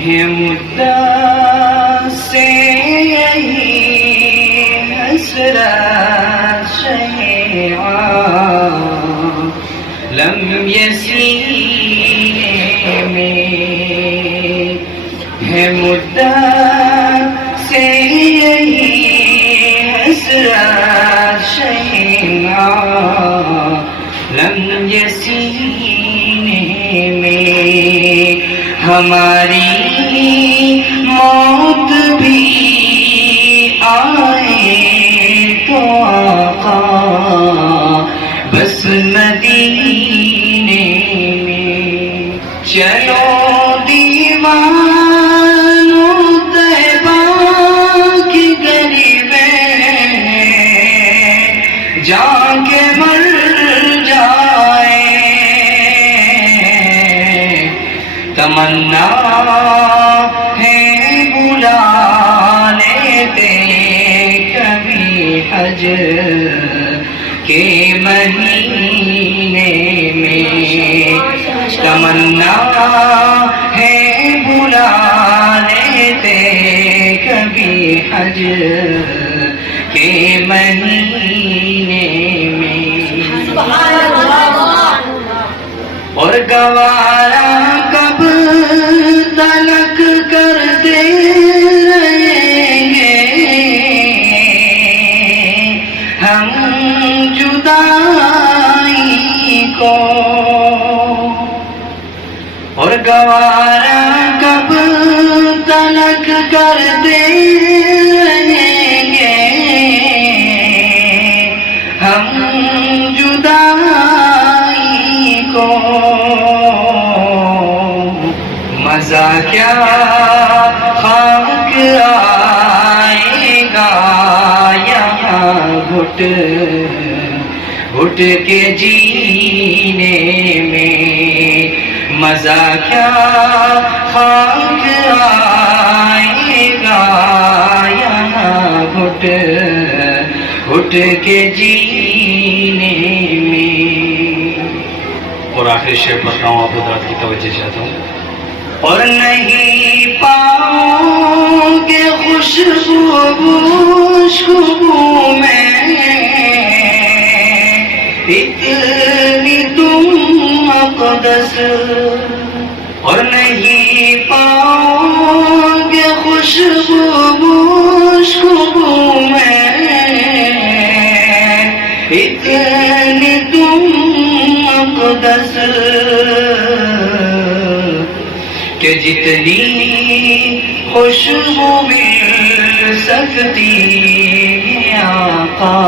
ہے مدعا سے یہی حسرت عالم یسینے میں، ہے مدعا سے یہی حسرت عالم یسینے میں، ہماری موت بھی آئے تو آقا بس مدینے میں، چلو دیوانوں طیبہ کی گلی میں جا کے مر جائے، تمنا ہے بلا لیتے کبھی حج کے مہینے میں، تمنا ہے بلا لیتے کبھی حج کے مہینے میں، اور گوارا کب تلک کر دیں گے ہم جدائی کو، اور گوارا کب تلک کر دیں گے ہم جدائی کو، مزہ کیا خاک آئے گا یہاں گھٹ گھٹ کے جینے میں، مزہ کیا خاک آئے گا یہاں گھٹ گھٹ کے جینے میں۔ اور آخر شعر پڑھتا ہوں، آپ حضرات کی توجہ چاہتا ہوں۔ اور نہیں پاؤں گے خوشبو میں اتنی تم مقدس، اور نہیں پاؤں گے خوشبو میں اتنی تم مقدس، کہ جتنی خوشبو مل سکتی ہے آقا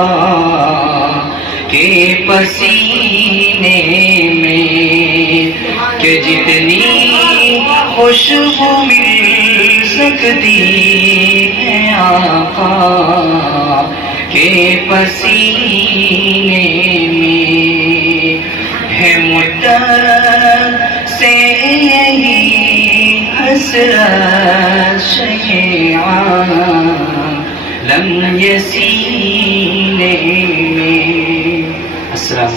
کے پسینے میں، کہ جتنی خوشبو مل سکتی ہے آقا کے پسینے میں، ہے مدت سے یہی حسرت عالم یسینے میں۔ السلام